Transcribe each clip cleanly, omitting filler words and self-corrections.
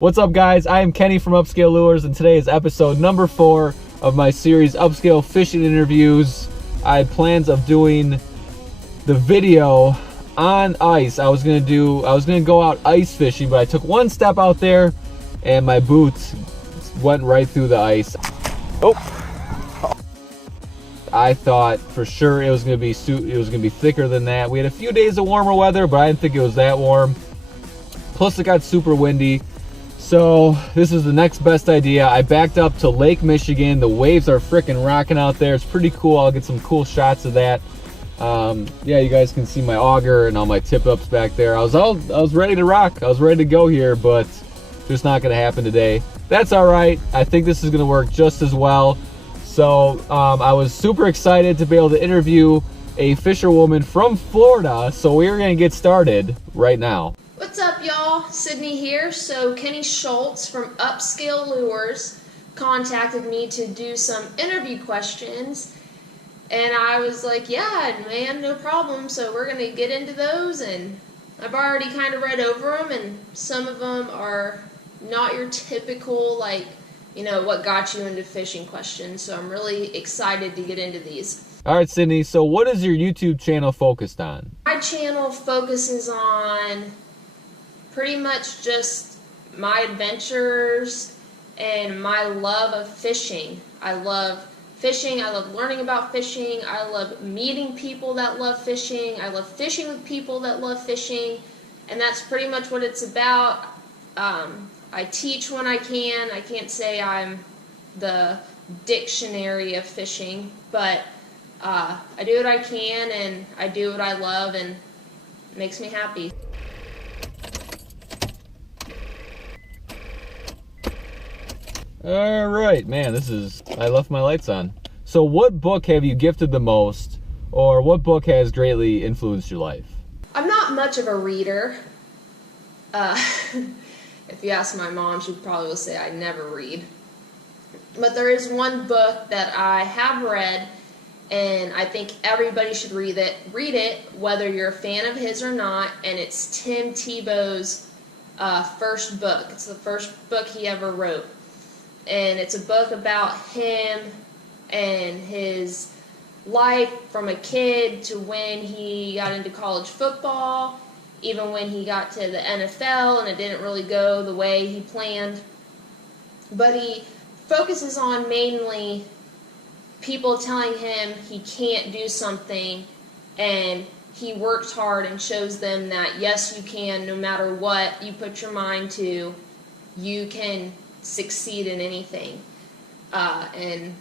What's up, guys? I am Kenny from Upscale Lures, and today is episode number 4 of my series Upscale Fishing Interviews. I had plans of doing the video on ice. I was gonna go out ice fishing, but I took one step out there and my boots went right through the ice. Oh! I thought for sure it was gonna be thicker than that. We had a few days of warmer weather, but I didn't think it was that warm. Plus, it got super windy. So this is the next best idea. I backed up to Lake Michigan. The waves are freaking rocking out there. It's pretty cool. I'll get some cool shots of that. Yeah, you guys can see my auger and all my tip-ups back there. I was ready to rock. I was ready to go here, but just not going to happen today. That's all right. I think this is going to work just as well. So I was super excited to be able to interview a fisherwoman from Florida. So we're going to get started right now. What's up, y'all? Sydney here. So Kenny Schultz from Upscale Lures contacted me to do some interview questions, and I was like, yeah, man, no problem. So we're going to get into those, and I've already kind of read over them, and some of them are not your typical, like, you know, what got you into fishing questions. So I'm really excited to get into these. All right, Sydney, so what is your YouTube channel focused on? My channel focuses on pretty much just my adventures and my love of fishing. I love fishing. I love learning about fishing. I love meeting people that love fishing. I love fishing with people that love fishing. And that's pretty much what it's about. I teach when I can. I can't say I'm the dictionary of fishing, but I do what I can, and I do what I love, and it makes me happy. All right, man, I left my lights on. So what book have you gifted the most, or what book has greatly influenced your life? I'm not much of a reader. If you ask my mom, she probably will say I never read. But there is one book that I have read, and I think everybody should read it, whether you're a fan of his or not, and it's Tim Tebow's first book. It's the first book he ever wrote. And it's a book about him and his life from a kid to when he got into college football, even when he got to the NFL and it didn't really go the way he planned. But he focuses on mainly people telling him he can't do something, and he works hard and shows them that yes, you can, no matter what you put your mind to, you can succeed in anything, and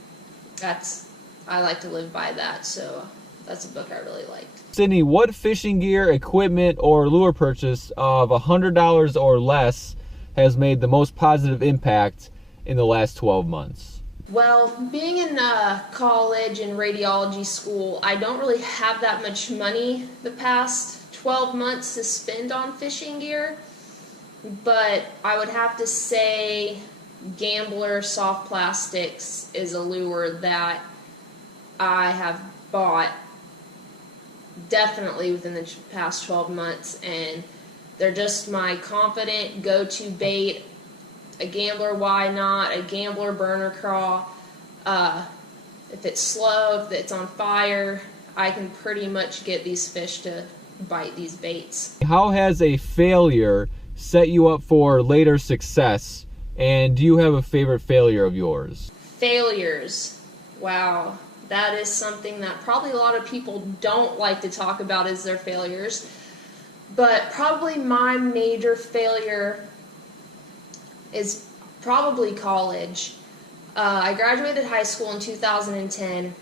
I like to live by that, so that's a book I really liked. Sydney, what fishing gear, equipment, or lure purchase of $100 or less has made the most positive impact in the last 12 months? Well, being in college and radiology school, I don't really have that much money the past 12 months to spend on fishing gear. But I would have to say Gambler Soft Plastics is a lure that I have bought definitely within the past 12 months, and they're just my confident go-to bait. A Gambler, why not? A Gambler burner craw. If it's slow, if it's on fire, I can pretty much get these fish to bite these baits. How has a failure set you up for later success, and do you have a favorite failure of yours? Failures. Wow. That is something that probably a lot of people don't like to talk about, is their failures. But probably my major failure is probably college. I graduated high school in 2010,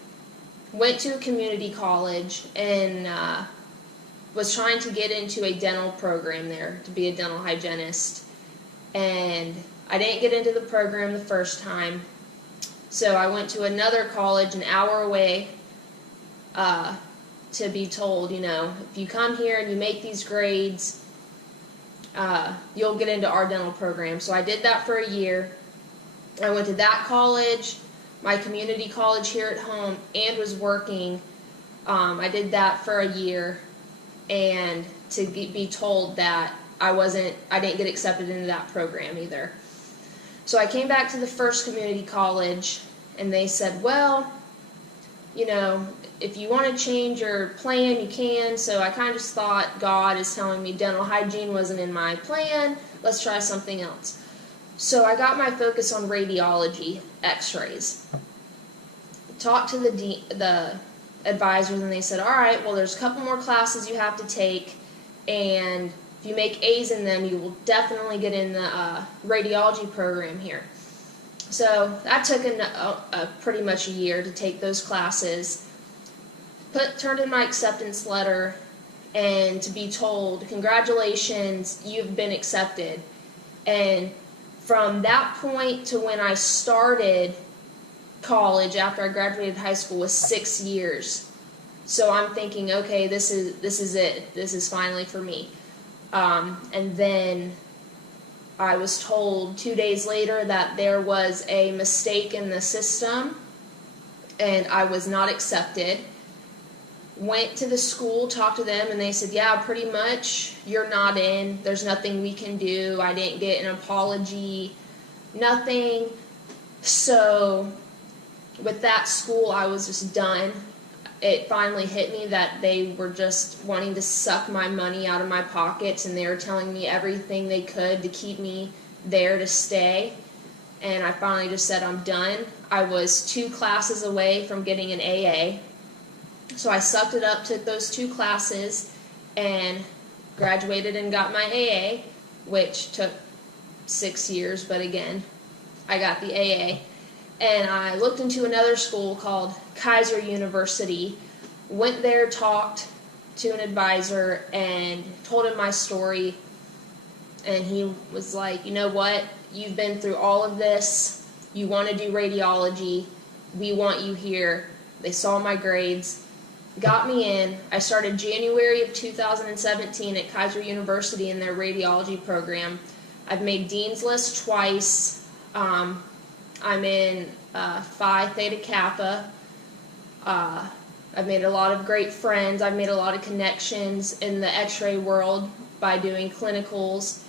went to a community college, and was trying to get into a dental program there to be a dental hygienist, and I didn't get into the program the first time, so I went to another college an hour away to be told, you know, if you come here and you make these grades, you'll get into our dental program. So I did that for a year. I went to that college, my community college here at home, and was working. I did that for a year, and to be told that I didn't get accepted into that program either. So I came back to the first community college, and they said, well, you know, if you want to change your plan, you can. So I kind of just thought, God is telling me dental hygiene wasn't in my plan. Let's try something else. So I got my focus on radiology, x-rays. Talked to the advisors, and they said, all right, well, there's a couple more classes you have to take, and if you make A's in them, you will definitely get in the radiology program here. So that took pretty much a year to take those classes. Turned in my acceptance letter, and to be told, congratulations, you've been accepted. And from that point to when I started college after I graduated high school was 6 years. So I'm thinking, okay, this is it. This is finally for me. And then I was told 2 days later that there was a mistake in the system and I was not accepted. Went to the school, talked to them, and they said, yeah, pretty much you're not in. There's nothing we can do. I didn't get an apology, nothing. So with that school, I was just done. It finally hit me that they were just wanting to suck my money out of my pockets, and they were telling me everything they could to keep me there to stay. And I finally just said, I'm done. I was 2 classes away from getting an AA. So I sucked it up, took those 2 classes, and graduated and got my AA, which took 6 years, but again, I got the AA. And I looked into another school called Kaiser University, went there, talked to an advisor, and told him my story. And he was like, you know what, you've been through all of this, you want to do radiology, we want you here. They saw my grades, got me in. I started January of 2017 at Kaiser University in their radiology program. I've made Dean's List twice. I'm in Phi Theta Kappa. I've made a lot of great friends. I've made a lot of connections in the x-ray world by doing clinicals.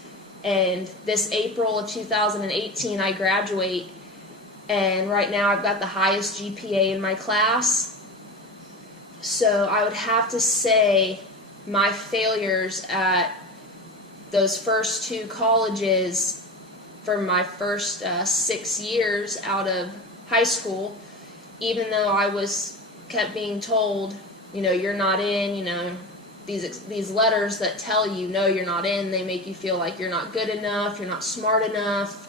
And this April of 2018, I graduate. And right now I've got the highest GPA in my class. So I would have to say my failures at those first 2 colleges for my first 6 years out of high school, even though I kept being told, you know, you're not in, you know, these letters that tell you, no, you're not in, they make you feel like you're not good enough, you're not smart enough,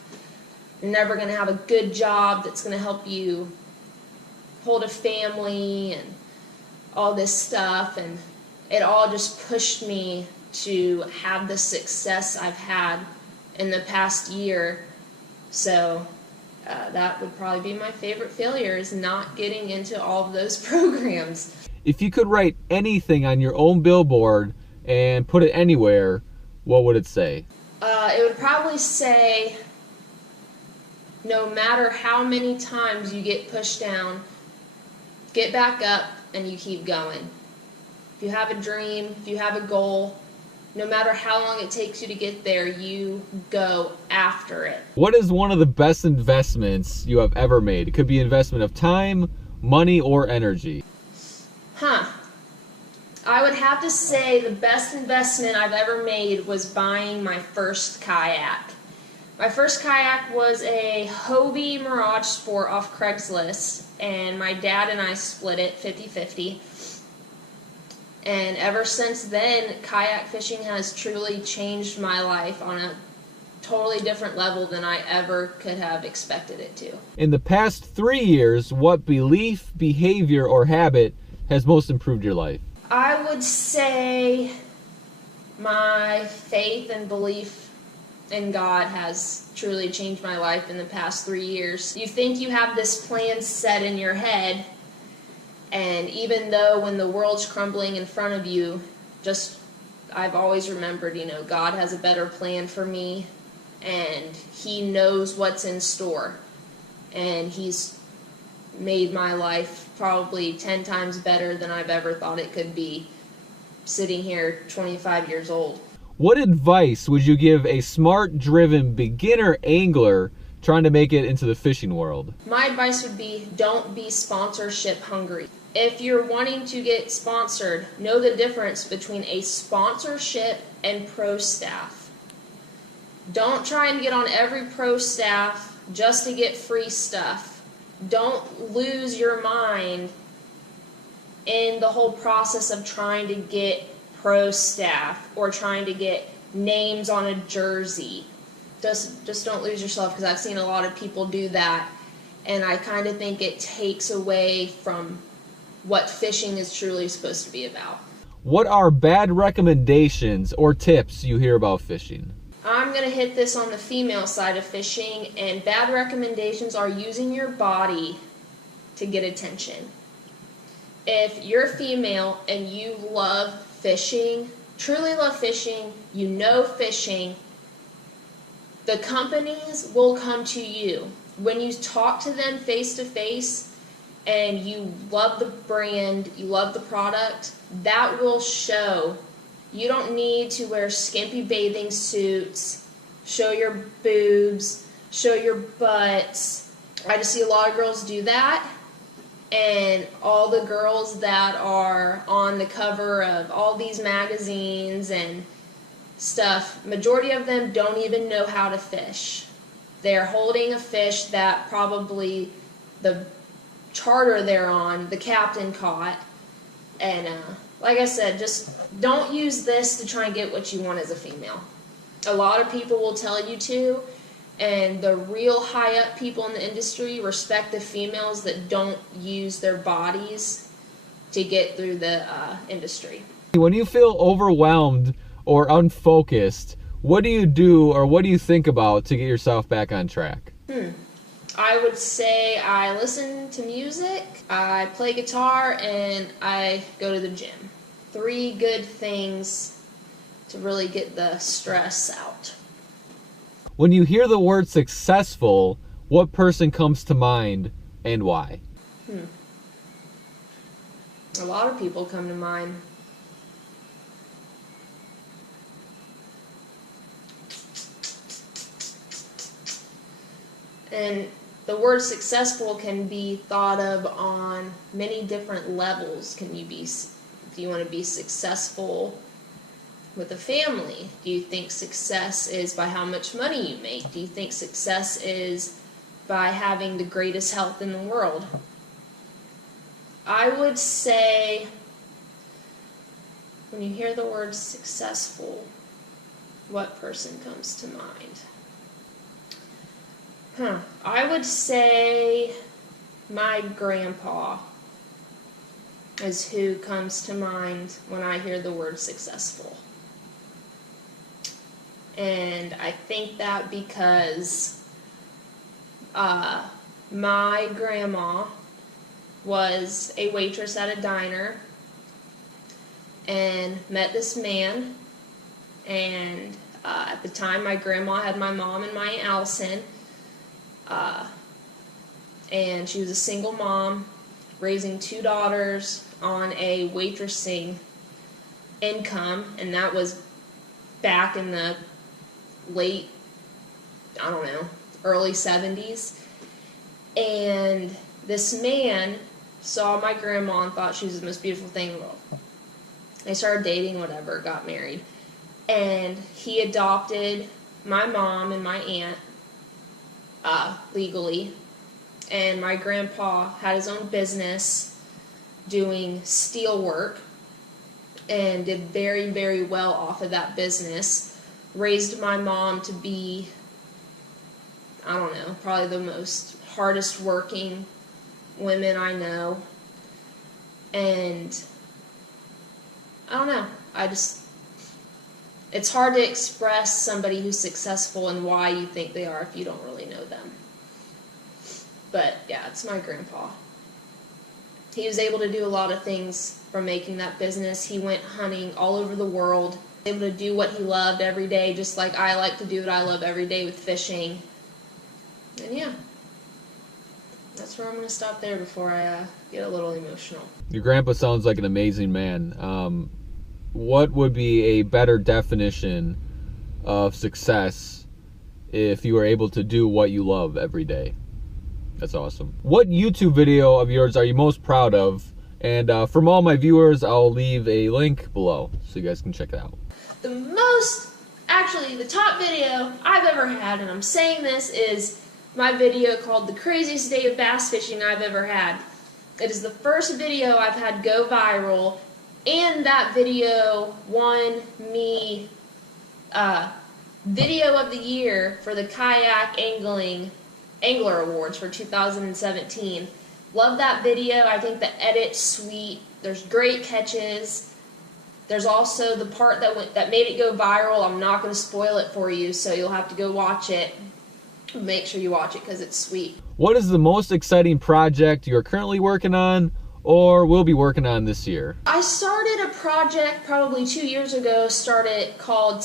you're never going to have a good job that's going to help you hold a family and all this stuff, and it all just pushed me to have the success I've had in the past year. So that would probably be my favorite failure, is not getting into all of those programs. If you could write anything on your own billboard and put it anywhere, what would it say? It would probably say, no matter how many times you get pushed down, get back up and you keep going. If you have a dream, if you have a goal, no matter how long it takes you to get there, you go after it. What is one of the best investments you have ever made? It could be investment of time, money, or energy. I would have to say the best investment I've ever made was buying my first kayak. My first kayak was a Hobie Mirage Sport off Craigslist, and my dad and I split it 50-50. And ever since then, kayak fishing has truly changed my life on a totally different level than I ever could have expected it to. In the past 3 years, what belief, behavior, or habit has most improved your life? I would say my faith and belief in God has truly changed my life in the past 3 years. You think you have this plan set in your head, and even though when the world's crumbling in front of you, I've always remembered, God has a better plan for me, and He knows what's in store. And He's made my life probably 10 times better than I've ever thought it could be, sitting here 25 years old. What advice would you give a smart, driven beginner angler trying to make it into the fishing world? My advice would be, don't be sponsorship hungry. If you're wanting to get sponsored, know the difference between a sponsorship and pro staff. Don't try and get on every pro staff just to get free stuff. Don't lose your mind in the whole process of trying to get pro staff or trying to get names on a jersey. Just don't lose yourself, because I've seen a lot of people do that, and I kind of think it takes away from what fishing is truly supposed to be about. What are bad recommendations or tips you hear about fishing? I'm going to hit this on the female side of fishing, and bad recommendations are using your body to get attention. If you're female and you love fishing, truly love fishing, you know fishing, the companies will come to you. When you talk to them face to face and you love the brand, you love the product, that will show. You don't need to wear skimpy bathing suits, show your boobs, show your butts. I just see a lot of girls do that, and all the girls that are on the cover of all these magazines and stuff, majority of them don't even know how to fish. They're holding a fish that probably the charter they're on, the captain caught, and like I said, just don't use this to try and get what you want as a female. A lot of people will tell you to, and the real high up people in the industry respect the females that don't use their bodies to get through the industry. When you feel overwhelmed or unfocused, what do you do or what do you think about to get yourself back on track? I would say I listen to music, I play guitar, and I go to the gym. 3 good things to really get the stress out. When you hear the word successful, what person comes to mind and why? A lot of people come to mind. And the word successful can be thought of on many different levels. Do you want to be successful with a family? Do you think success is by how much money you make? Do you think success is by having the greatest health in the world? I would say, when you hear the word successful, what person comes to mind? I would say my grandpa is who comes to mind when I hear the word successful. And I think that because my grandma was a waitress at a diner and met this man, and at the time my grandma had my mom and my Aunt Allison, and she was a single mom raising 2 daughters on a waitressing income, and that was back in the late, early 70s. And this man saw my grandma and thought she was the most beautiful thing in the world. They started dating, whatever, got married, and he adopted my mom and my aunt legally, and my grandpa had his own business doing steel work and did very, very well off of that business. Raised my mom to be, probably the most hardest working women I know. And it's hard to express somebody who's successful and why you think they are if you don't really know them. But yeah, it's my grandpa. He was able to do a lot of things from making that business. He went hunting all over the world, able to do what he loved every day, just like I like to do what I love every day with fishing. And yeah, that's where I'm going to stop there before I get a little emotional. Your grandpa sounds like an amazing man. what would be a better definition of success if you were able to do what you love every day? That's awesome. What YouTube video of yours are you most proud of? And from all my viewers, I'll leave a link below so you guys can check it out. The top video I've ever had, and I'm saying this, is my video called The Craziest Day of Bass Fishing I've Ever Had. It is the first video I've had go viral, and that video won me Video of the Year for the Kayak Angler Awards for 2017. Love that video. I think the edit's sweet. There's great catches. There's also the part that made it go viral. I'm not going to spoil it for you, so you'll have to go watch it. Make sure you watch it because it's sweet. What is the most exciting project you're currently working on or will be working on this year? I started a project probably 2 years ago, called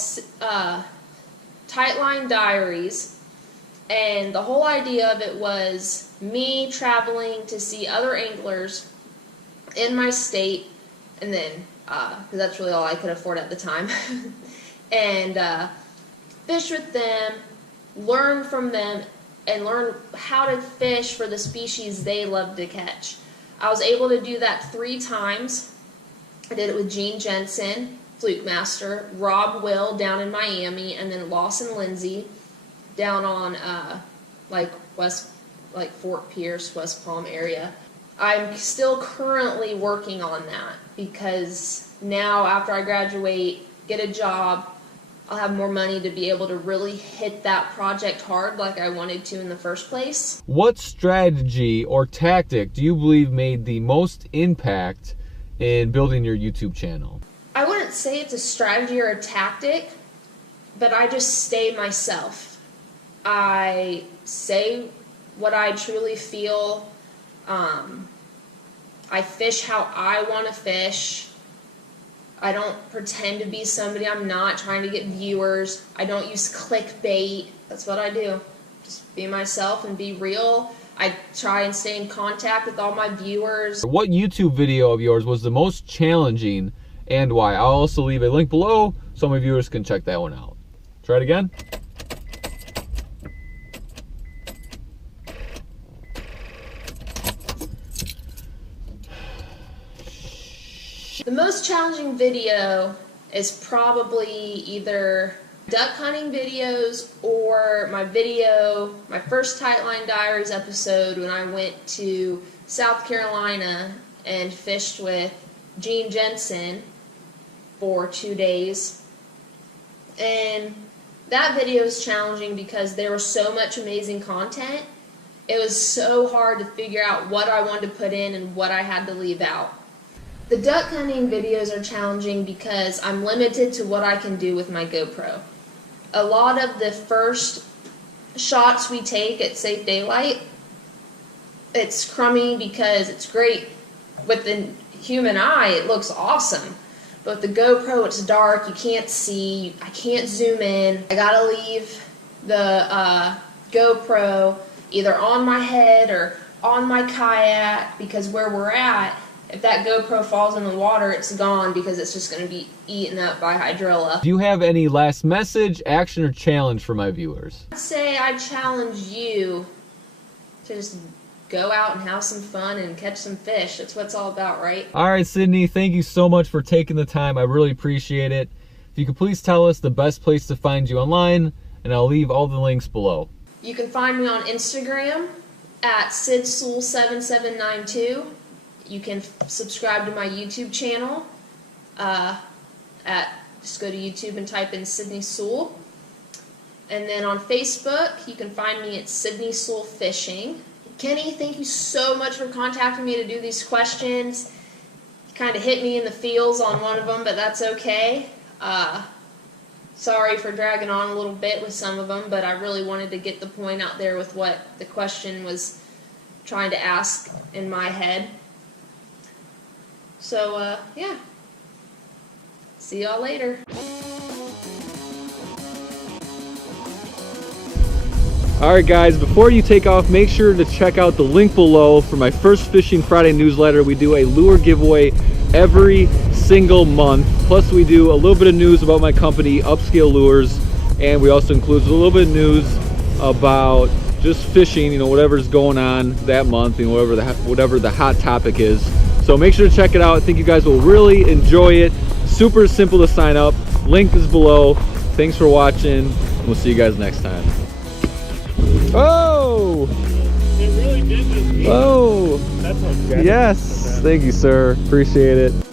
Tightline Diaries, and the whole idea of it was me traveling to see other anglers in my state, and then because that's really all I could afford at the time, and fish with them, learn from them, and learn how to fish for the species they love to catch. I was able to do that 3 times. I did it with Gene Jensen, Fluke Master, Rob Will down in Miami, and then Lawson Lindsay down on Fort Pierce, West Palm area. I'm still currently working on that because now after I graduate, get a job, I'll have more money to be able to really hit that project hard like I wanted to in the first place. What strategy or tactic do you believe made the most impact in building your YouTube channel? I wouldn't say it's a strategy or a tactic, but I just stay myself. I say what I truly feel. I fish how I want to fish. I don't pretend to be somebody I'm not, trying to get viewers. I don't use clickbait. That's what I do. Just be myself and be real. I try and stay in contact with all my viewers. What YouTube video of yours was the most challenging and why? I'll also leave a link below so my viewers can check that one out. Try it again. The most challenging video is probably either duck hunting videos or my first Tightline Diaries episode when I went to South Carolina and fished with Gene Jensen for 2 days. And that video is challenging because there was so much amazing content. It was so hard to figure out what I wanted to put in and what I had to leave out. The duck hunting videos are challenging because I'm limited to what I can do with my GoPro. A lot of the first shots we take at safe daylight, it's crummy because it's great with the human eye, it looks awesome. But with the GoPro, it's dark, you can't see, I can't zoom in. I gotta leave the GoPro either on my head or on my kayak because where we're at, if that GoPro falls in the water, it's gone because it's just going to be eaten up by hydrilla. Do you have any last message, action, or challenge for my viewers? I'd say I challenge you to just go out and have some fun and catch some fish. That's what it's all about, right? All right, Sydney, thank you so much for taking the time. I really appreciate it. If you could please tell us the best place to find you online, and I'll leave all the links below. You can find me on Instagram at SidSewell7792. You can subscribe to my YouTube channel just go to YouTube and type in Sydney Sewell. And then on Facebook, you can find me at Sydney Sewell Fishing. Kenny, thank you so much for contacting me to do these questions. You kind of hit me in the feels on one of them, but that's okay. Sorry for dragging on a little bit with some of them, but I really wanted to get the point out there with what the question was trying to ask in my head. So, yeah. See y'all later. Alright guys, before you take off, make sure to check out the link below for my first Fishing Friday newsletter. We do a lure giveaway every single month. Plus we do a little bit of news about my company, Upscale Lures, and we also include a little bit of news about just fishing, you know, whatever's going on that month, you know, whatever the hot topic is. So make sure to check it out. I think you guys will really enjoy it. Super simple to sign up. Link is below. Thanks for watching. We'll see you guys next time. Oh! It really did just. Oh! That's what. Yes! Thank you, sir. Appreciate it.